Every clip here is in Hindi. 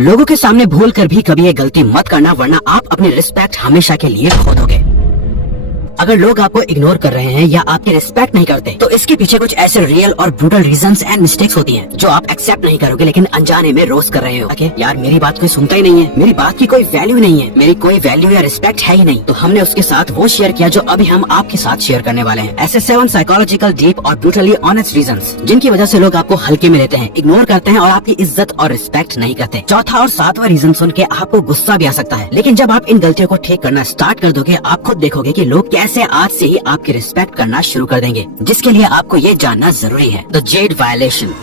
लोगों के सामने भूल कर भी कभी ये गलती मत करना, वरना आप अपनी रिस्पेक्ट हमेशा के लिए खो दोगे। अगर लोग आपको इग्नोर कर रहे हैं या आपकी रिस्पेक्ट नहीं करते, तो इसके पीछे कुछ ऐसे रियल और ब्रूटल रीजंस एंड मिस्टेक्स होती हैं जो आप एक्सेप्ट नहीं करोगे, लेकिन अनजाने में रोस्ट कर रहे हो। ओके यार, मेरी बात कोई सुनता ही नहीं है, मेरी बात की कोई वैल्यू नहीं है, मेरी कोई वैल्यू या रिस्पेक्ट है ही नहीं। तो हमने उसके साथ वो शेयर किया जो अभी हम आपके साथ शेयर करने वाले हैं। ऐसे 7 साइकोलॉजिकल डीप और ब्रूटली ऑनेस्ट रीजंस जिनकी वजह से लोग आपको हल्के में लेते हैं, इग्नोर करते हैं और आपकी इज्जत और रिस्पेक्ट नहीं करते। चौथा और 7वां रीजन सुन के आपको गुस्सा भी आ सकता है, लेकिन जब आप इन गलतियों को ठीक करना स्टार्ट कर दोगे, आप खुद देखोगे कि लोग कैसे आज से ही आपकी रिस्पेक्ट करना शुरू कर देंगे, जिसके लिए आपको ये जानना जरूरी है। The Z violation.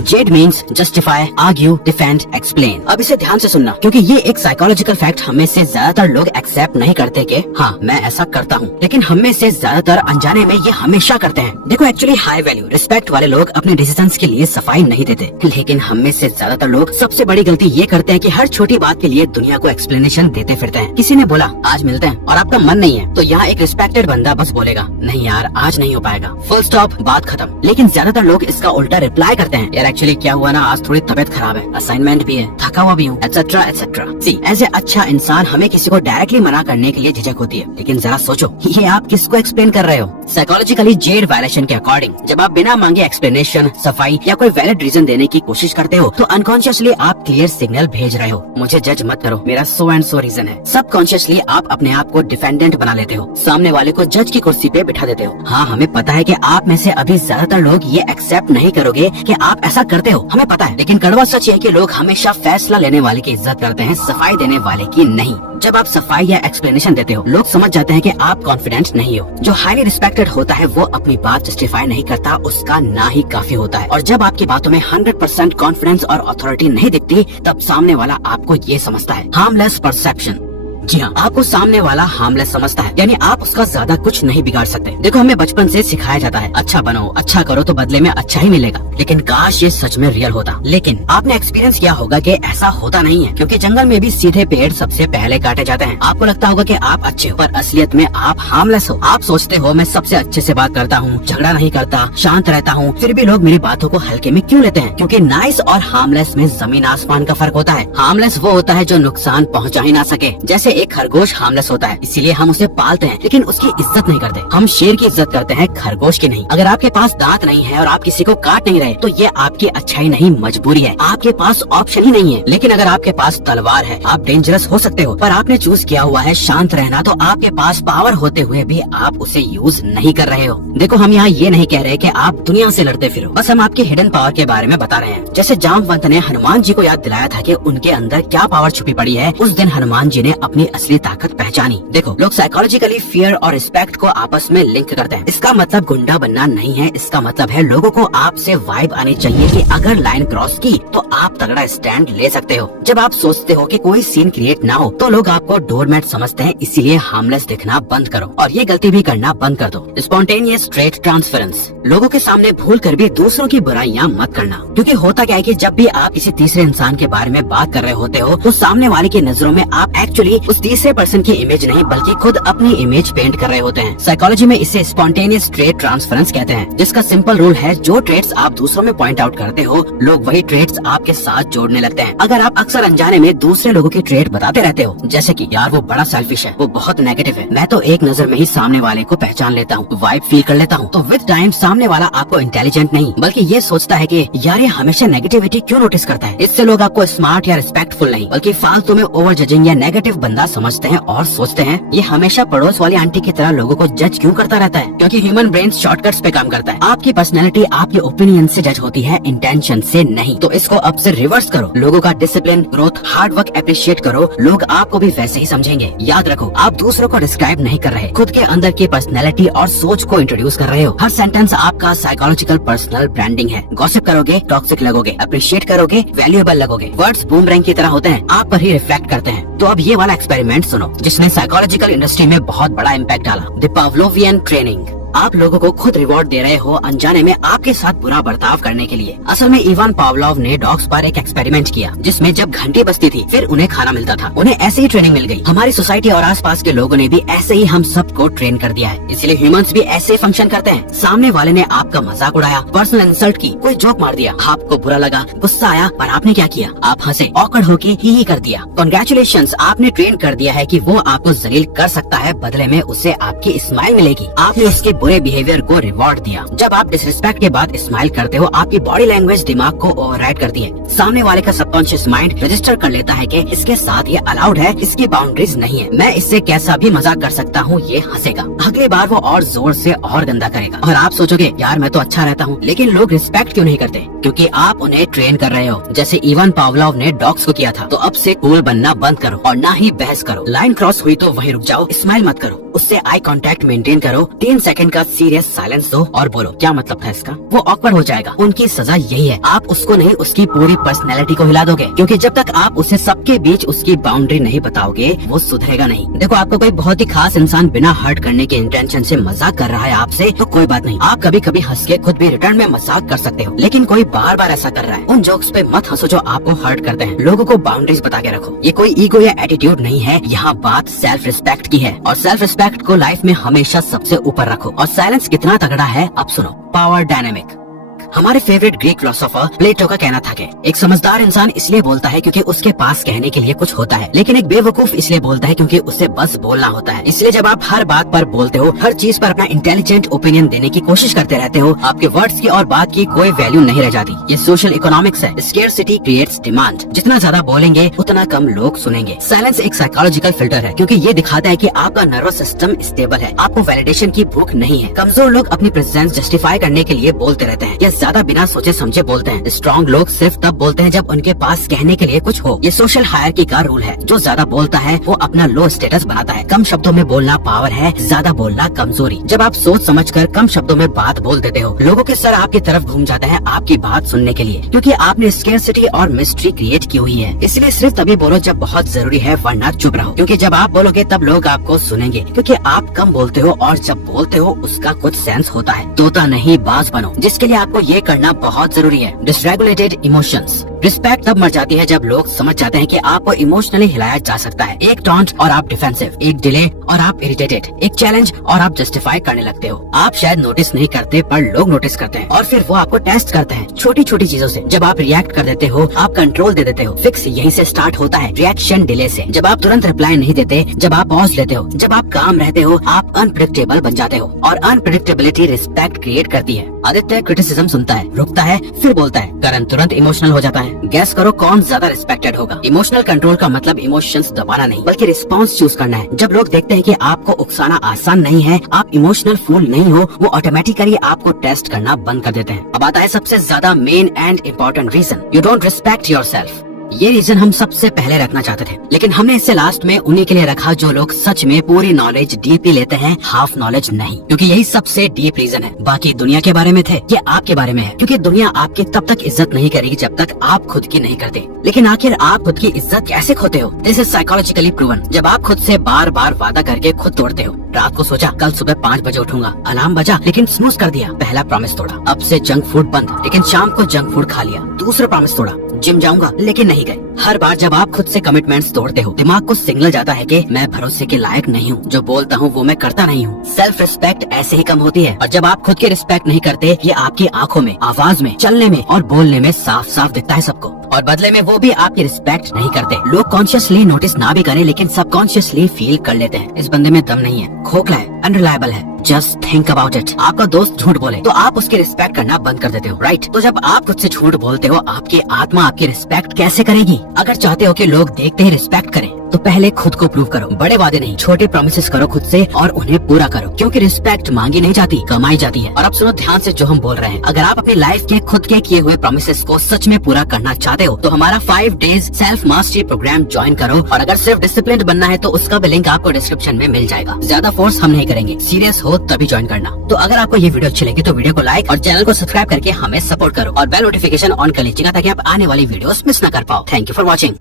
Z means justify, argue, defend, explain. अब इसे ध्यान से सुनना, क्योंकि ये एक साइकोलॉजिकल फैक्ट हमें से ज्यादातर लोग एक्सेप्ट नहीं करते कि हाँ मैं ऐसा करता हूँ, लेकिन हमें से ज्यादातर अनजाने में ये हमेशा करते हैं। देखो एक्चुअली हाई वैल्यू रिस्पेक्ट वाले लोग अपने डिसीजंस के लिए सफाई नहीं देते, लेकिन हमें से ज्यादातर लोग सबसे बड़ी गलती ये करते हैं कि हर छोटी बात के लिए दुनिया को एक्सप्लेनेशन देते फिरते हैं। किसी ने बोला आज मिलते हैं और आपका मन नहीं है, तो यहाँ एक रिस्पेक्टेड बंदा बस बोलेगा नहीं यार आज नहीं हो पाएगा, फुल स्टॉप, बात खत्म। लेकिन ज्यादातर लोग इसका उल्टा रिप्लाई करते हैं, एक्चुअली क्या हुआ ना, आज थोड़ी तबीयत खराब है, असाइनमेंट भी है, थका हुआ भी हूँ, etcetera etcetera. See as a अच्छा इंसान हमें किसी को डायरेक्टली मना करने के लिए झिझक होती है, लेकिन जरा सोचो ये आप किसको एक्सप्लेन कर रहे हो। साइकोलॉजिकली जेड वायलेशन के अकॉर्डिंग जब आप बिना मांगे एक्सप्लेनेशन, सफाई या कोई वैलिड रीजन देने की कोशिश करते हो, तो अनकॉन्शियसली आप क्लियर सिग्नल भेज रहे हो, मुझे जज मत करो, मेरा सो एंड सो रीजन है। सबकॉन्शियसली आप अपने आप को डिफेंडेंट बना लेते हो, सामने वाले को जज की कुर्सी पे बिठा देते हो। हाँ हमें पता है कि आप में से अभी ज्यादातर लोग ये एक्सेप्ट नहीं करोगे कि आप ऐसा करते हो, हमें पता है, लेकिन कड़वा सच है कि लोग हमेशा फैसला लेने वाले की इज्जत करते हैं, सफाई देने वाले की नहीं। जब आप सफाई या एक्सप्लेनेशन देते हो, लोग समझ जाते हैं कि आप कॉन्फिडेंट नहीं हो। जो हाईली रिस्पेक्टेड होता है वो अपनी बात जस्टिफाई नहीं करता, उसका ना ही काफी होता है। और जब आपकी बातों में 100% कॉन्फिडेंस और अथॉरिटी नहीं दिखती, तब सामने वाला आपको ये समझता है। Harmless perception. जी हाँ, आपको सामने वाला हार्मलेस समझता है, यानी आप उसका ज्यादा कुछ नहीं बिगाड़ सकते। देखो हमें बचपन से सिखाया जाता है अच्छा बनो, अच्छा करो तो बदले में अच्छा ही मिलेगा, लेकिन काश ये सच में रियल होता। लेकिन आपने एक्सपीरियंस किया होगा कि ऐसा होता नहीं है, क्योंकि जंगल में भी सीधे पेड़ सबसे पहले काटे जाते हैं। आपको लगता होगा कि आप अच्छे हो, पर असलियत में आप हार्मलेस हो। आप सोचते हो मैं सबसे अच्छे से बात करता हूँ, झगड़ा नहीं करता, शांत रहता हूँ, फिर भी लोग मेरी बातों को हल्के में क्यों लेते हैं? क्योंकि नाइस और हार्मलेस में जमीन आसमान का फर्क होता है। हार्मलेस वो होता है जो नुकसान पहुँचा ही ना सके, जैसे एक खरगोश हार्मलेस होता है, इसीलिए हम उसे पालते हैं, लेकिन उसकी इज्जत नहीं करते। हम शेर की इज्जत करते हैं, खरगोश की नहीं। अगर आपके पास दांत नहीं है और आप किसी को काट नहीं रहे, तो ये आपकी अच्छाई नहीं मजबूरी है, आपके पास ऑप्शन ही नहीं है। लेकिन अगर आपके पास तलवार है, आप डेंजरस हो सकते हो, पर आपने चूज किया हुआ है शांत रहना, तो आपके पास पावर होते हुए भी आप उसे यूज नहीं कर रहे हो। देखो हम यहाँ ये नहीं कह रहे कि आप दुनिया से लड़ते फिरो, बस हम आपके हिडन पावर के बारे में बता रहे हैं। जैसे जामवंत ने हनुमान जी को याद दिलाया था कि उनके अंदर क्या पावर छुपी पड़ी है, उस दिन हनुमान जी ने अपनी असली ताकत पहचानी। देखो लोग साइकोलॉजिकली फियर और रिस्पेक्ट को आपस में लिंक करते हैं। इसका मतलब गुंडा बनना नहीं है, इसका मतलब है लोगों को आपसे वाइब आनी चाहिए कि अगर लाइन क्रॉस की तो आप तगड़ा स्टैंड ले सकते हो। जब आप सोचते हो कि कोई सीन क्रिएट ना हो, तो लोग आपको डोरमैट समझते हैं, इसीलिए हार्मलेस दिखना बंद करो और ये गलती भी करना बंद कर दो। Spontaneous trait transference. लोगों के सामने भूल कर भी दूसरों की बुराइयां मत करना, क्योंकि होता क्या है कि जब भी आप किसी तीसरे इंसान के बारे में बात कर रहे होते हो, तो सामने वाले की नजरों में आप एक्चुअली उस तीसरे पर्सन की इमेज नहीं बल्कि खुद अपनी इमेज पेंट कर रहे होते हैं। साइकोलॉजी में इसे स्पॉन्टेनियस ट्रेट ट्रांसफरेंस कहते हैं, जिसका सिंपल रूल है जो ट्रेट्स आप दूसरों में पॉइंट आउट करते हो, लोग वही ट्रेट्स आपके साथ जोड़ने लगते हैं। अगर आप अक्सर अनजाने में दूसरे लोगों की ट्रेट बताते रहते हो, जैसे कि यार वो बड़ा सेल्फिश है, वो बहुत नेगेटिव है, मैं तो एक नजर में ही सामने वाले को पहचान लेता हूँ, वाइब फील कर लेता हूँ, तो विद टाइम सामने वाला आपको इंटेलिजेंट नहीं बल्कि ये सोचता है कि यार ये हमेशा नेगेटिविटी क्यों नोटिस करता है। इससे लोग आपको स्मार्ट या रिस्पेक्टफुल नहीं बल्कि फालतू में ओवर जजिंग या नेगेटिव बंदा समझते हैं और सोचते हैं ये हमेशा पड़ोस वाली आंटी की तरह लोगों को जज क्यों करता रहता है, क्योंकि ह्यूमन ब्रेन शॉर्टकट्स पे काम करता है। आपकी पर्सनैलिटी आपके ओपिनियन से जज होती है, इंटेंशन से नहीं। तो इसको अब से रिवर्स करो, लोगों का discipline, growth, hard work appreciate करो, लोग आपको भी वैसे ही समझेंगे। याद रखो आप दूसरों को डिस्क्राइब नहीं कर रहे, खुद के अंदर की पर्सनैलिटी और सोच को इंट्रोड्यूस कर रहे हो। हर सेंटेंस आपका साइकोलॉजिकल पर्सनल ब्रांडिंग है। गॉसिप करोगे टॉक्सिक लगोगे, अप्रिशिएट करोगे वैल्यूएबल लगोगे। वर्ड्स बूमरैंग की तरह होते हैं, आप पर ही रिफ्लेक्ट करते हैं। तो अब ये वाला एक्सपेरिमेंट सुनो जिसने साइकोलॉजिकल इंडस्ट्री में बहुत बड़ा इम्पैक्ट डाला, द पावलोवियन ट्रेनिंग। आप लोगों को खुद रिवॉर्ड दे रहे हो अनजाने में आपके साथ बुरा बर्ताव करने के लिए। असल में इवान पावलोव ने डॉग्स पर एक एक्सपेरिमेंट किया जिसमें जब घंटी बजती थी फिर उन्हें खाना मिलता था। उन्हें ऐसे ही ट्रेनिंग मिल गई। हमारी सोसाइटी और आसपास के लोगों ने भी ऐसे ही हम सबको ट्रेन कर दिया है, इसलिए ह्यूमंस भी ऐसे फंक्शन करते हैं। सामने वाले ने आपका मजाक उड़ाया, पर्सनल इंसल्ट की, कोई जोक मार दिया, आपको बुरा लगा, गुस्सा आया, पर आपने क्या किया? आप हंसे, ऑकवर्ड होके ही कर दिया। कांग्रेचुलेशंस, आपने ट्रेन कर दिया है कि वो आपको जलील कर सकता है, बदले में उसे आपकी स्माइल मिलेगी। आपने उसके बुरे बिहेवियर को रिवॉर्ड दिया। जब आप डिसरिस्पेक्ट के बाद स्माइल करते हो, आपकी बॉडी लैंग्वेज दिमाग को ओवरराइड करती है। सामने वाले का सबकॉन्शियस माइंड रजिस्टर कर लेता है कि इसके साथ ये अलाउड है, इसकी बाउंड्रीज नहीं है, मैं इससे कैसा भी मजाक कर सकता हूँ, ये हंसेगा। अगली बार वो और जोर से और गंदा करेगा और आप सोचोगे यार मैं तो अच्छा रहता हूँ, लेकिन लोग रिस्पेक्ट क्यों नहीं करते? क्योंकि आप उन्हें ट्रेन कर रहे हो, जैसे इवान पावलोव ने डॉग्स को किया था। तो अब से कूल बनना बंद करो और ना ही बहस करो। लाइन क्रॉस हुई तो वहीं रुक जाओ, स्माइल मत करो, उससे आई कांटेक्ट मेंटेन करो, 3 सेकंड का सीरियस साइलेंस दो और बोलो क्या मतलब था इसका। वो ऑकवर्ड हो जाएगा। उनकी सजा यही है, आप उसको नहीं उसकी पूरी पर्सनैलिटी को हिला दोगे, क्योंकि जब तक आप उसे सबके बीच उसकी बाउंड्री नहीं बताओगे वो सुधरेगा नहीं। देखो आपको कोई बहुत ही खास इंसान बिना हर्ट करने के इंटेंशन से मजाक कर रहा है आपसे, तो कोई बात नहीं, आप कभी कभी हंस के खुद भी रिटर्न में मजाक कर सकते हो। लेकिन कोई बार बार ऐसा कर रहा है, उन जोक्स पे मत हंसो जो आपको हर्ट करते हैं। लोगों को बाउंड्रीज बता के रखो। ये कोई ईगो या एटीट्यूड नहीं है, यहाँ बात सेल्फ रिस्पेक्ट की है और सेल्फ रिस्पेक्ट को लाइफ में हमेशा सबसे ऊपर रखो। और साइलेंस कितना तगड़ा है अब सुनो। Power dynamic. हमारे फेवरेट ग्रीक फिलोसोफर प्लेटो का कहना था कि एक समझदार इंसान इसलिए बोलता है क्योंकि उसके पास कहने के लिए कुछ होता है, लेकिन एक बेवकूफ इसलिए बोलता है क्योंकि उसे बस बोलना होता है। इसलिए जब आप हर बात पर बोलते हो, हर चीज पर अपना इंटेलिजेंट ओपिनियन देने की कोशिश करते रहते हो, आपके वर्ड्स की और बात की कोई वैल्यू नहीं रह जाती। ये सोशल इकोनॉमिक्स है। Scarcity creates demand. जितना ज्यादा बोलेंगे उतना कम लोग सुनेंगे। साइलेंस एक साइकोलॉजिकल फिल्टर है, क्योंकि ये दिखाता है कि आपका नर्वस सिस्टम स्टेबल है, आपको वैलिडेशन की भूख नहीं है। कमजोर लोग अपनी प्रेजेंस जस्टिफाई करने के लिए बोलते रहते हैं या ज्यादा बिना सोचे समझे बोलते हैं। स्ट्रॉन्ग लोग सिर्फ तब बोलते हैं जब उनके पास कहने के लिए कुछ हो। ये सोशल हायरार्की का रूल है। जो ज्यादा बोलता है वो अपना लो स्टेटस बनाता है। कम शब्दों में बोलना पावर है, ज्यादा बोलना कमजोरी। जब आप सोच समझकर कम शब्दों में बात बोल देते हो, लोगों के सर आपकी तरफ घूम जाता है आपकी बात सुनने के लिए, क्योंकि आपने स्केर्सिटी और मिस्ट्री क्रिएट की हुई है। इसलिए सिर्फ तभी बोलो जब बहुत जरूरी है, वरना चुप रहो, क्योंकि जब आप बोलोगे तब लोग आपको सुनेंगे, क्योंकि आप कम बोलते हो और जब बोलते हो उसका कुछ सेंस होता है। तोता नहीं बाज बनो, जिसके लिए आपको ये करना बहुत जरूरी है। Dysregulated emotions. रिस्पेक्ट तब मर जाती है जब लोग समझ जाते हैं कि आपको इमोशनली हिलाया जा सकता है। एक टॉन्ट और आप डिफेंसिव, एक डिले और आप इरिटेटेड, एक चैलेंज और आप जस्टिफाई करने लगते हो। आप शायद नोटिस नहीं करते पर लोग नोटिस करते हैं और फिर वो आपको टेस्ट करते हैं छोटी छोटी चीजों से। जब आप रिएक्ट कर देते हो, आप कंट्रोल दे देते हो। फिक्स यहीं से स्टार्ट होता है, रिएक्शन डिले से। जब आप तुरंत रिप्लाई नहीं देते, जब आप पॉज लेते हो, जब आप काम रहते हो, आप अनप्रेडिक्टेबल बन जाते हो और अनप्रेडिक्टेबिलिटी रिस्पेक्ट क्रिएट करती है। आदित्य क्रिटिसिज्म सुनता है, रुकता है, फिर बोलता है। करण तुरंत इमोशनल हो जाता है। गैस करो कौन ज्यादा रिस्पेक्टेड होगा। इमोशनल कंट्रोल का मतलब इमोशंस दबाना नहीं, बल्कि रिस्पांस चूज करना है। जब लोग देखते हैं कि आपको उकसाना आसान नहीं है, आप इमोशनल फूल नहीं हो, वो ऑटोमेटिकली आपको टेस्ट करना बंद कर देते हैं। अब आता है सबसे ज्यादा main and important reason, you don't respect yourself. ये रीजन हम सबसे पहले रखना चाहते थे, लेकिन हमने इससे लास्ट में उन्हीं के लिए रखा जो लोग सच में पूरी नॉलेज डीपली लेते हैं, हाफ नॉलेज नहीं, क्योंकि यही सबसे डीप रीजन है। बाकी दुनिया के बारे में थे, ये आपके बारे में है, क्योंकि दुनिया आपकी तब तक इज्जत नहीं करेगी जब तक आप खुद की नहीं करते। लेकिन आखिर आप खुद की इज्जत कैसे खोते हो? This is psychologically proven. जब आप खुद से बार बार वादा करके खुद तोड़ते हो। रात को सोचा कल सुबह 5 बजे उठूंगा, अलार्म बजा लेकिन स्नूज कर दिया, पहला प्रॉमिस तोड़ा। अब से जंक फूड बंद, लेकिन शाम को जंक फूड खा लिया, दूसरा प्रॉमिस तोड़ा। जिम जाऊंगा लेकिन नहीं गए। हर बार जब आप खुद से कमिटमेंट्स तोड़ते हो, दिमाग को सिग्नल जाता है कि मैं भरोसे के लायक नहीं हूँ, जो बोलता हूँ वो मैं करता नहीं हूँ। सेल्फ रिस्पेक्ट ऐसे ही कम होती है। और जब आप खुद की रिस्पेक्ट नहीं करते, ये आपकी आंखों में, आवाज में, चलने में और बोलने में साफ साफ दिखता है सबको। और बदले में वो भी आपकी रिस्पेक्ट नहीं करते। लोग कॉन्शियसली नोटिस ना भी करें, लेकिन सबकॉन्शियसली फील कर लेते हैं इस बंदे में दम नहीं है, खोखला है, अनरिलायबल है। Just think about it. आपका दोस्त झूठ बोले तो आप उसकी रिस्पेक्ट करना बंद कर देते हो, राइट? तो जब आप खुद से झूठ बोलते हो, आपकी आत्मा आपकी रिस्पेक्ट कैसे करेगी? अगर चाहते हो कि लोग देखते ही रिस्पेक्ट करें, तो पहले खुद को प्रूव करो। बड़े वादे नहीं, छोटे प्रॉमिसेस करो खुद से और उन्हें पूरा करो, क्योंकि रिस्पेक्ट मांगी नहीं जाती, कमाई जाती है। और अब सुनो ध्यान से जो हम बोल रहे हैं। अगर आप अपनी लाइफ के खुद के किए हुए प्रॉमिसेस को सच में पूरा करना चाहते हो, तो हमारा 5 days self mastery program join करो। और अगर सिर्फ डिसिप्लिन बनना है तो उसका भी लिंक आपको डिस्क्रिप्शन में मिल जाएगा। ज्यादा फोर्स हम नहीं करेंगे, सीरियस हो तभी ज्वाइन करना। तो अगर आपको ये वीडियो अच्छी लगी तो वीडियो को लाइक और चैनल को सब्सक्राइब करके हमें सपोर्ट करो और बेल नोटिफिकेशन ऑन कर लीजिएगा, ताकि आप आने वाली वीडियोस मिस न कर पाओ। Thank you for watching.